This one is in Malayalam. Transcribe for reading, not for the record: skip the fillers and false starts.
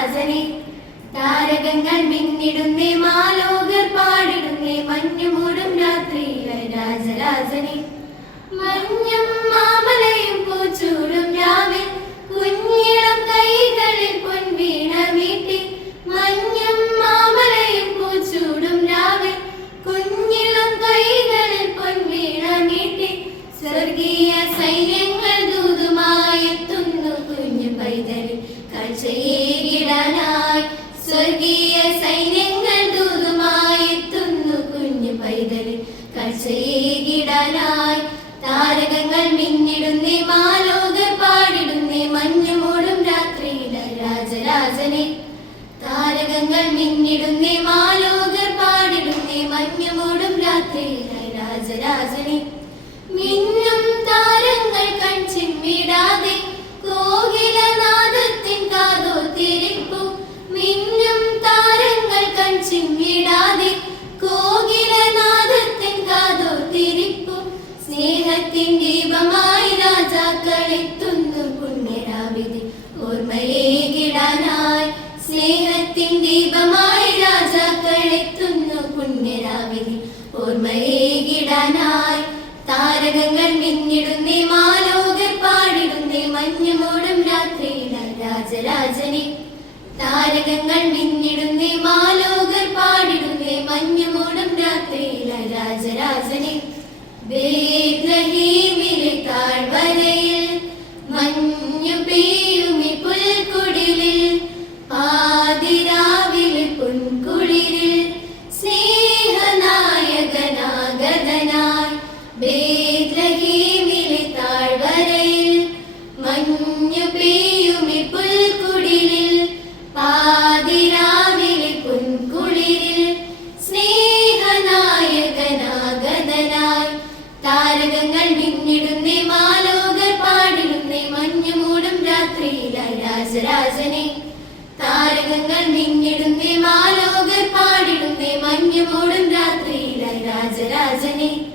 രാജരാജനെ. താരകങ്ങൾ മിന്നിടുന്നേ, മാലോകർ പാടിടുന്നേ, മഞ്ഞുമൂടും രാത്രിയിലെ രാജരാജനെ. മഞ്ഞും മാമലയും പൂച്ചൂടും രാവിൽ, കുഞ്ഞിളം കൈകളിൽ പൊൻവീണ മീട്ടി. മഞ്ഞും മാമലയും പൂച്ചൂടും രാവിൽ, കുഞ്ഞിളം കൈകളിൽ പൊൻവീണ മീട്ടി. സ്വർഗീയ സൈന്യങ്ങൾ ദൂതുമായെത്തുന്നു കുഞ്ഞു പൈതലിൽ കാഴ്ചയേകിടാനായി. സ്വർഗീയ സൈന്യങ്ങൾ ദൂതുമായെത്തുന്നു കുഞ്ഞു പൈതലിൽ കാഴ്ചയേകിടാനായി. താരകങ്ങൾ മിന്നിടുന്നേ, മാലോകർ പാടിടുന്നേ, മഞ്ഞുമൂടും രാത്രിയിലെ രാജരാജനെ. താരകങ്ങൾ മിന്നിടുന്നേ, മാലോകർ പാടിടുന്നേ, മഞ്ഞുമൂടും രാത്രിയിലെ രാജരാജനെ. മിന്നും താരങ്ങൾ കൺചിമ്മിടാതെ കോകിലനാദത്തിൻ കാതോർത്തിരിപ്പു. മിന്നും താരങ്ങൾ കൺചിമ്മിടാതെ കോകിലനാദത്തിൻ കാതോർത്തിരിപ്പു. സ്നേഹത്തിൻ ദീപമായി രാജാക്കൾ എത്തുന്നു പുണ്യരാവിധി ഓർമ്മയേകിടാനായി. സ്നേഹത്തിൻ ദീപമായി രാജാക്കൾ എത്തുന്നു പുണ്യരാവിധി ഓർമ്മയേകിടാനായി. താരകങ്ങൾ മിന്നിടുന്നേ, മാലോകർ പാടിടുന്നേ, മഞ്ഞുമൂടും രാത്രിയിലെ രാജരാജനെ. താരകങ്ങൾ മിന്നിടുന്നേ, മാലോകർ പാടിടുന്നേ, മഞ്ഞുമൂടും രാത്രിയിലെ രാജരാജനെ. ബേത്ലഹേമിലെ താഴ്വരയിൽ മഞ്ഞു പെയ്യുമി പുൽക്കുടിലിൽ, പാതിരാവിലെ പൊൻകുളിരിൽ സ്നേഹനായകനാഗതനായി. ബേത്ലഹേമിലെ താഴ്വരയിൽ മഞ്ഞു പെയ്യുമി പുൽക്കുടിലിൽ, പാതിരാവിലെ പൊൻകുളിരിൽ സ്നേഹനായകനാഗതനായി. താരകങ്ങൾ മിന്നിടുന്നേ, മാലോകർ പാടിടുന്നേ, മഞ്ഞുമൂടും രാത്രിയിലെ രാജരാജനെ. താരകങ്ങൾ മിന്നിടുന്നേ, മാലോകർ പാടിടുന്നേ, മഞ്ഞുമൂടും രാത്രിയിലെ രാജരാജനെ.